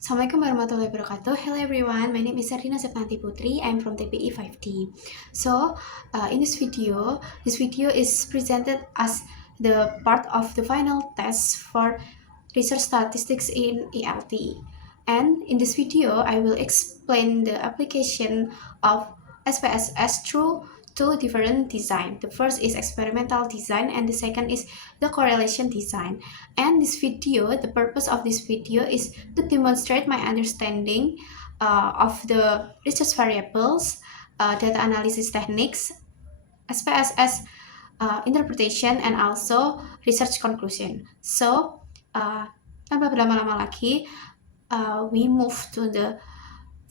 Assalamualaikum warahmatullahi wabarakatuh. Hello everyone, my name is Sarina Septanti Putri. I'm from TPI 5D. In this video is presented as the part of the final test for research statistics in ELT. And in this video, I will explain the application of SPSS through two different design. The first is experimental design and the second is the correlation design. And the purpose of this video is to demonstrate my understanding of the research variables, data analysis techniques, SPSS interpretation, and also research conclusion. Tanpa berlama-lama lagi, we move to the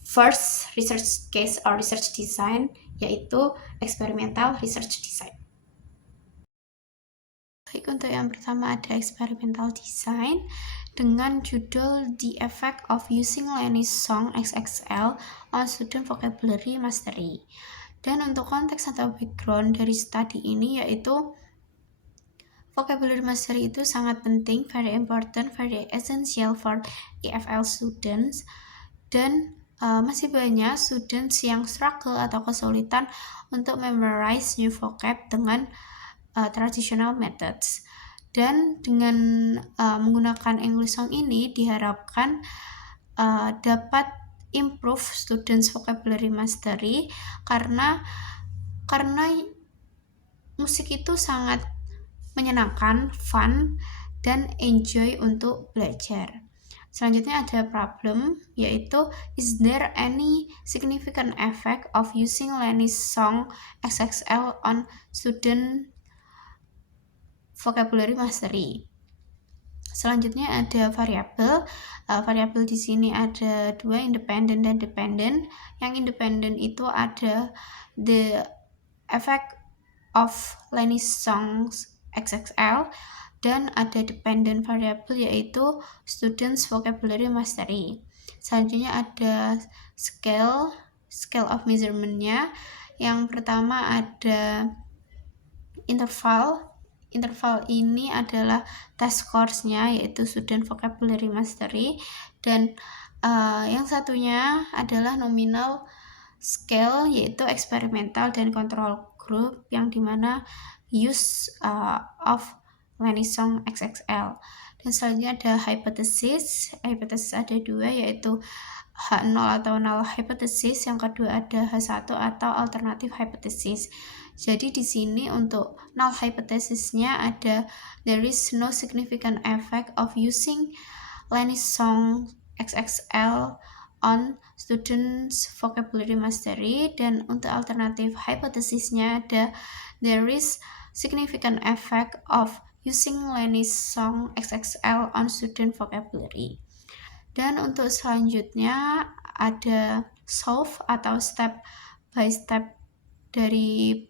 first research case or research design, yaitu experimental research design. Baik, untuk yang pertama ada experimental design dengan judul The Effect of Using Lenny's Song XXL on Student Vocabulary Mastery. Dan untuk konteks atau background dari studi ini yaitu vocabulary mastery itu sangat penting, very important, very essential for EFL students, dan masih banyak students yang struggle atau kesulitan untuk memorize new vocab dengan traditional methods. Dan dengan menggunakan English Song ini diharapkan dapat improve students vocabulary mastery karena musik itu sangat menyenangkan, fun, dan enjoy untuk belajar. Selanjutnya ada problem, yaitu is there any significant effect of using Lenny's Song XXL on student vocabulary mastery? Selanjutnya ada variabel. Variabel di sini ada dua, independent dan dependent. Yang independent itu ada the effect of Lenny's Songs XXL, dan ada dependent variable yaitu students vocabulary mastery. Selanjutnya ada scale of measurement-nya. Yang pertama ada interval ini adalah test scores-nya yaitu student vocabulary mastery, dan yang satunya adalah nominal scale yaitu experimental dan control group, yang dimana use of Lenny's Song XXL. Dan selanjutnya ada hypothesis ada dua, yaitu H0 atau null hypothesis, yang kedua ada H1 atau alternative hypothesis. Jadi di sini untuk null hypothesisnya ada there is no significant effect of using Lenny's Song XXL on students vocabulary mastery, dan untuk alternative hypothesisnya ada there is significant effect of using Lenny's Song XXL on student vocabulary. Dan untuk selanjutnya ada solve atau step by step dari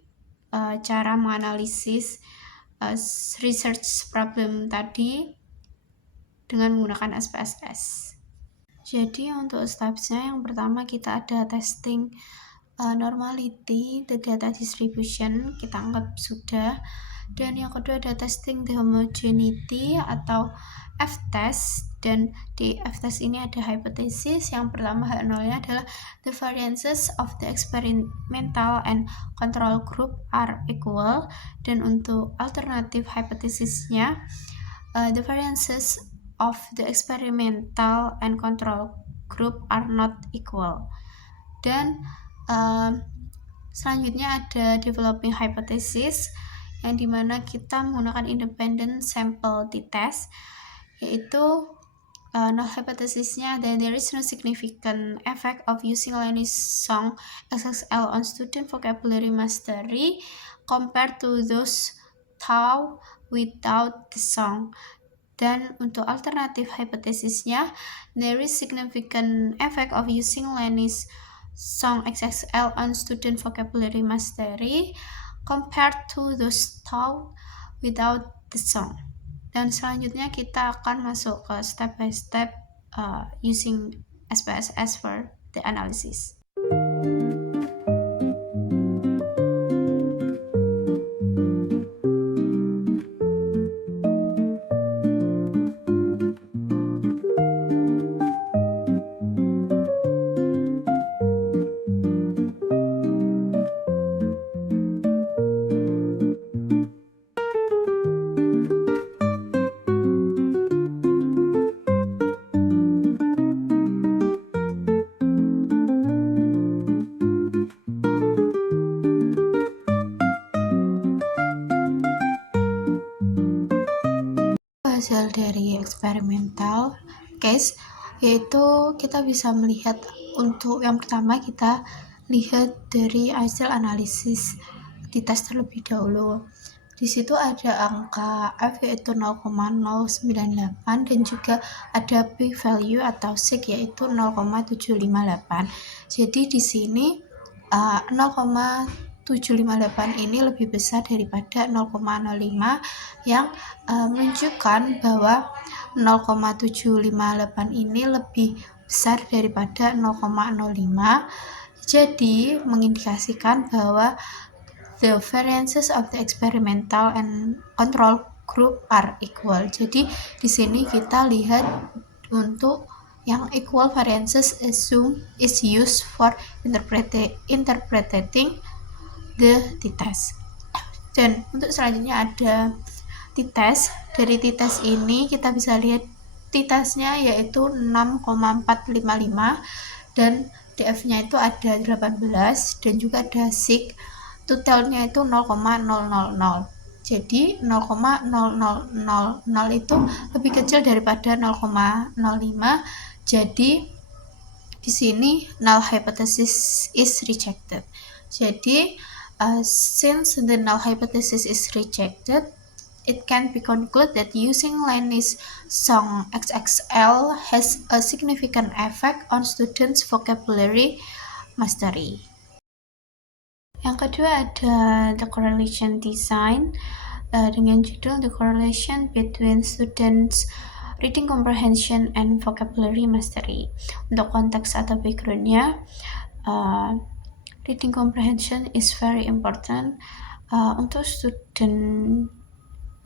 cara menganalisis research problem tadi dengan menggunakan SPSS. Jadi untuk stepsnya yang pertama kita ada testing normality, the data distribution, kita anggap sudah. Dan yang kedua ada testing the homogeneity atau F-test, dan di F-test ini ada hypothesis. Yang pertama H0-nya adalah the variances of the experimental and control group are equal, dan untuk alternative hypothesisnya the variances of the experimental and control group are not equal. Dan selanjutnya ada developing hypothesis, yang dimana kita menggunakan independent sample t-test, yaitu null hypothesisnya then there is no significant effect of using Lenny's Song XXL on student vocabulary mastery compared to those taught without the song. Dan untuk alternative hypothesisnya there is significant effect of using Lenny's Song XXL on student vocabulary mastery compared to those taught without the song. Dan selanjutnya kita akan masuk ke step by step using SPSS for the analysis. hasil dari eksperimental case, yaitu kita bisa melihat untuk yang pertama kita lihat dari hasil analisis di tes terlebih dahulu. Di situ ada angka F yaitu 0,098 dan juga ada P value atau sig yaitu 0,758. Jadi di sini 0,758 ini lebih besar daripada 0,05 yang menunjukkan bahwa 0,758 ini lebih besar daripada 0,05. Jadi mengindikasikan bahwa the variances of the experimental and control group are equal. Jadi di sini kita lihat untuk yang equal variances is used for interpreting the t-test. Dan untuk selanjutnya ada t-test. Dari t-test ini kita bisa lihat t-testnya yaitu 6,455 dan df-nya itu ada 18 dan juga ada sig totalnya itu 0,000. Jadi 0,0000 itu lebih kecil daripada 0,05. Jadi di sini null hypothesis is rejected. Jadi since the null hypothesis is rejected, it can be concluded that using Lenny's song XXL has a significant effect on students' vocabulary mastery. Yang kedua ada the correlation design dengan judul The Correlation Between Students' Reading Comprehension and Vocabulary Mastery. Untuk konteks atau backgroundnya, reading comprehension is very important untuk student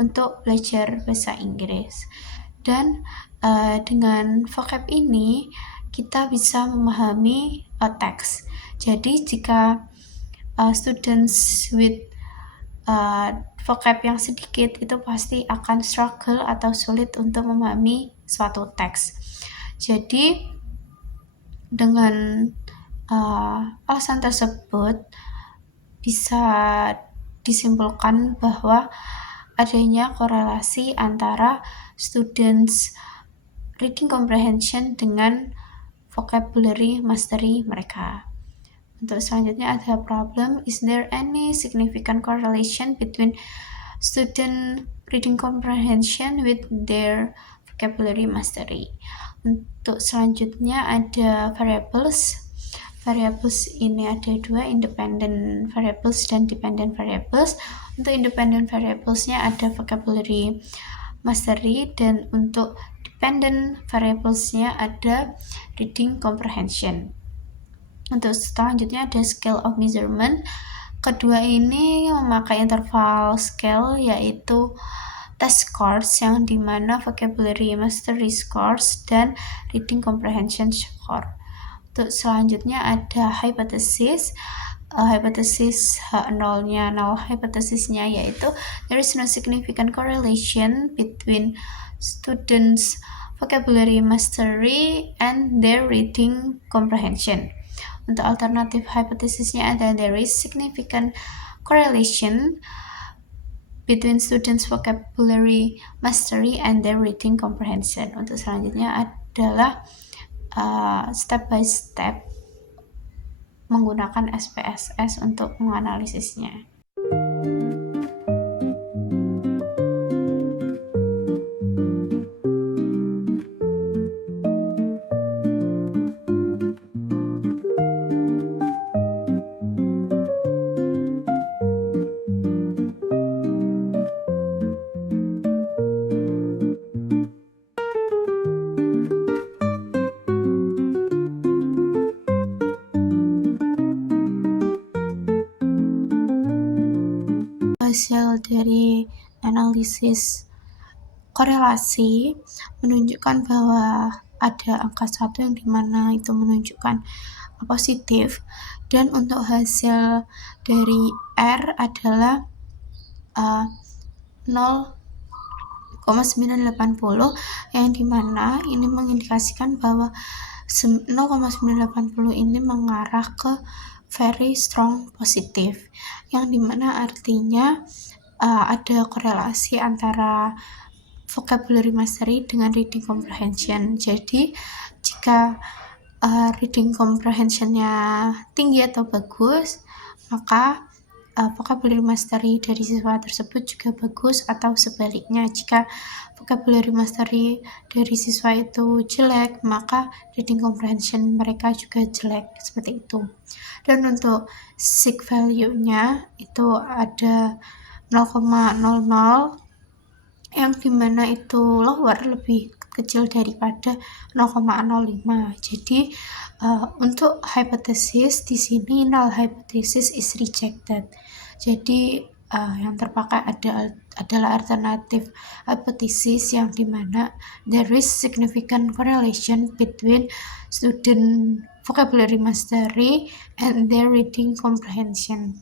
untuk belajar bahasa Inggris. Dan dengan vocab ini kita bisa memahami teks. Jadi jika students with vocab yang sedikit itu pasti akan struggle atau sulit untuk memahami suatu teks. Jadi dengan alasan tersebut bisa disimpulkan bahwa adanya korelasi antara students reading comprehension dengan vocabulary mastery mereka. Untuk selanjutnya ada problem, is there any significant correlation between student reading comprehension with their vocabulary mastery? Untuk selanjutnya ada variables. Variables ini ada dua, independent variables dan dependent variables. Untuk independent variablesnya ada vocabulary mastery dan untuk dependent variablesnya ada reading comprehension. Untuk selanjutnya ada scale of measurement. Kedua ini memakai interval scale yaitu test scores yang dimana vocabulary mastery scores dan reading comprehension score. Untuk selanjutnya ada hypothesis. Hypothesis H0-nya, null hypothesisnya yaitu there is no significant correlation between students vocabulary mastery and their reading comprehension. Untuk alternatif hypothesisnya ada there is significant correlation between students vocabulary mastery and their reading comprehension. Untuk selanjutnya adalah step by step menggunakan SPSS untuk menganalisisnya. Hasil dari analisis korelasi menunjukkan bahwa ada angka 1 yang dimana itu menunjukkan positif, dan untuk hasil dari R adalah 0,980 yang dimana ini mengindikasikan bahwa 0,980 ini mengarah ke very strong positif, yang dimana artinya ada korelasi antara vocabulary mastery dengan reading comprehension. Jadi jika reading comprehensionnya tinggi atau bagus, maka vocabulary mastery dari siswa tersebut juga bagus, atau sebaliknya jika vocabulary mastery dari siswa itu jelek, maka reading comprehension mereka juga jelek, seperti itu. Dan untuk SIG value-nya itu ada 0,00 yang dimana itu lower, lebih kecil daripada 0,05. Jadi untuk hypothesis di sini null hypothesis is rejected. Jadi yang terpakai adalah alternatif hypothesis yang dimana there is significant correlation between student vocabulary mastery and their reading comprehension.